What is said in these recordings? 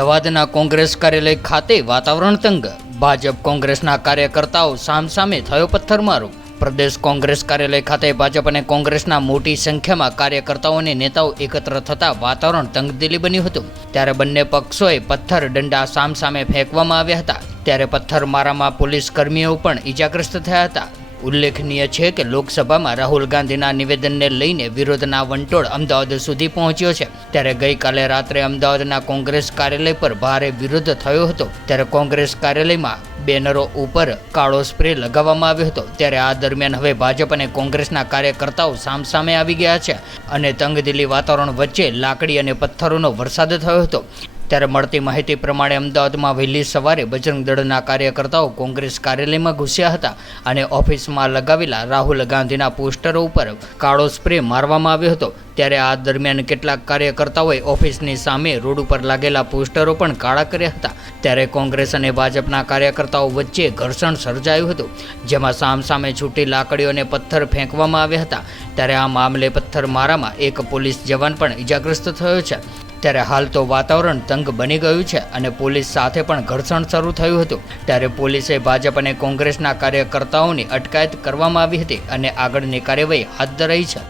અમદાવાદના કોંગ્રેસ કાર્યાલય ખાતે વાતાવરણ તંગ। ભાજપ કોંગ્રેસના કાર્યકર્તાઓ સામસામે થયો પથ્થરમારો। પ્રદેશ કોંગ્રેસ કાર્યાલય ખાતે ભાજપ અને કોંગ્રેસના મોટી સંખ્યામાં કાર્યકર્તાઓ અને નેતાઓ એકત્ર થતા વાતાવરણ તંગદિલી બન્યું હતું। ત્યારે બંને પક્ષોએ પથ્થર દંડા સામસામે ફેંકવામાં આવ્યા હતા। ત્યારે પથ્થરમારામાં પોલીસ કર્મીઓ પણ ઈજાગ્રસ્ત થયા હતા। ઉલ્લેખનીય છે કે લોકસભામાં રાહુલ ગાંધીના નિવેદનને લઈને વિરોધના વંટોળ અમદાવાદ સુધી પહોંચ્યો છે। ત્યારે ગઈકાલે રાત્રે અમદાવાદના કોંગ્રેસ કાર્યાલય પર ભારે વિરોધ થયો હતો। ત્યારે કોંગ્રેસ કાર્યાલયમાં બેનરો ઉપર કાળો સ્પ્રે લગાવવામાં આવ્યો હતો। ત્યારે આ દરમિયાન હવે ભાજપ અને કોંગ્રેસના કાર્યકર્તાઓ સામસામે આવી ગયા છે અને તંગદિલી વાતાવરણ વચ્ચે લાકડી અને પથ્થરોનો વરસાદ થયો હતો। ત્યારે મળતી માહિતી પ્રમાણે અમદાવાદમાં વહેલી સવારે બજરંગ દળના કાર્યકર્તાઓ કોંગ્રેસ કાર્યાલયમાં ઘૂસ્યા હતા અને ઓફિસમાં લગાવેલા રાહુલ ગાંધીના પોસ્ટરો ઉપર કાળો સ્પ્રે મારવામાં આવ્યો હતો। ત્યારે આ દરમિયાન કેટલાક કાર્યકર્તાઓએ ઓફિસની સામે રોડ ઉપર લાગેલા પોસ્ટરો પણ કાળા કર્યા હતા। ત્યારે કોંગ્રેસ અને ભાજપના કાર્યકર્તાઓ વચ્ચે ઘર્ષણ સર્જાયું હતું, જેમાં સામસામે છૂટી લાકડીઓ અને પથ્થર ફેંકવામાં આવ્યા હતા। ત્યારે આ મામલે પથ્થરમારામાં એક પોલીસ જવાન પણ ઈજાગ્રસ્ત થયો છે। ત્યારે હાલ તો વાતાવરણ તંગ બની ગયું છે અને પોલીસ સાથે પણ ઘર્ષણ શરૂ થયું હતું। ત્યારે પોલીસે ભાજપ અને કોંગ્રેસના કાર્યકર્તાઓની અટકાયત કરવામાં આવી હતી અને આગળની કાર્યવાહી હાથ ધરાઈ છે।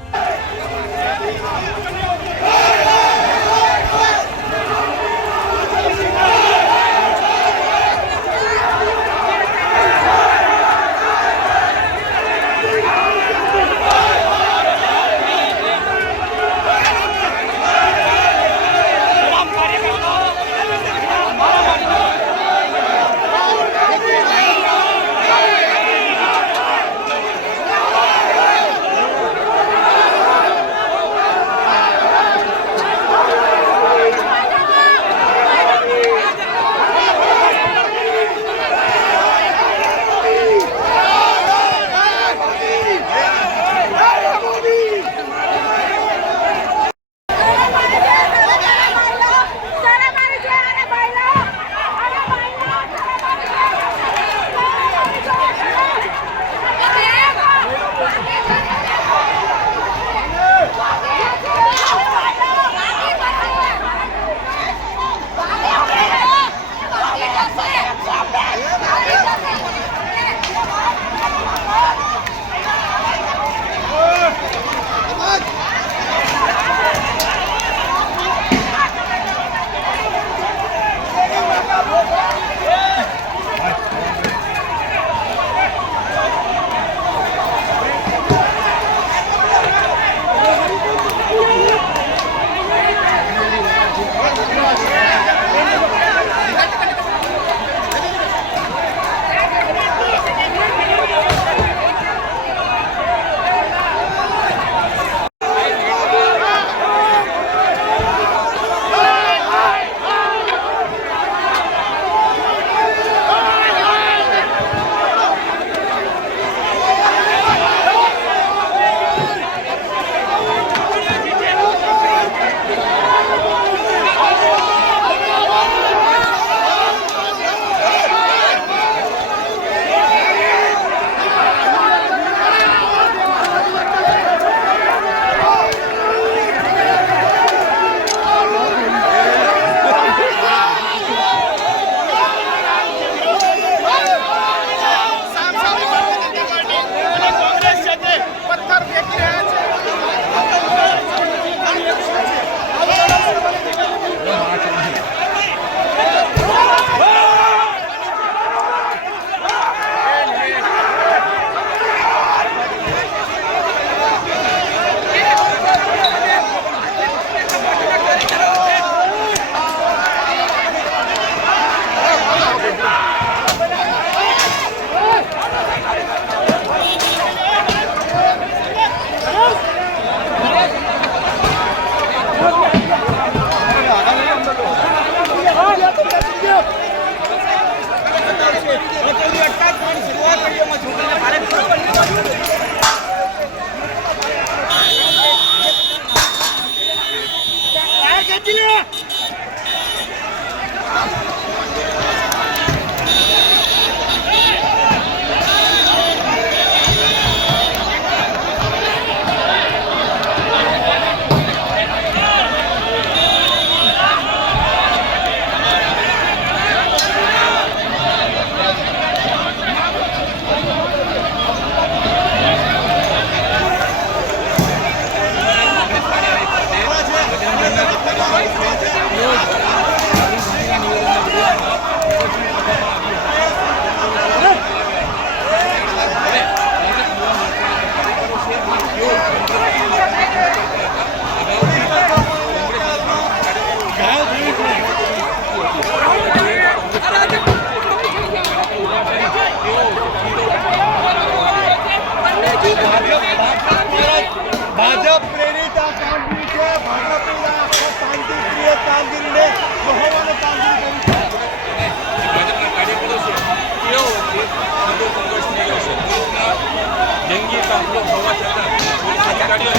હુમલો હોવા છતાં પોલીસ અધિકારીઓ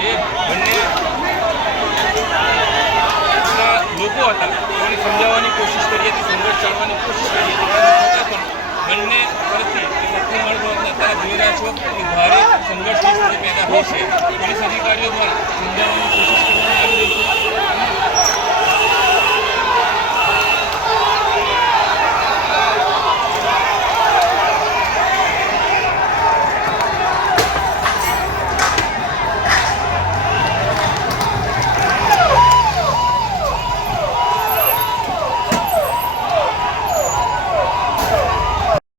એ બંને લોકો હતા તેઓને સમજાવવાની કોશિશ કરી હતી, સંઘર્ષ ટાળવાની કોશિશ કરી હતી, છતાં પણ બંને તરફથી પથ્થરમારો અત્યારે જોઈ રહ્યા છો કે ભારે સંઘર્ષની સ્થિતિ પેદા થઈ છે. પોલીસ અધિકારીઓ દ્વારા સમજાવવાની કોશિશ કરવામાં આવી રહી છે.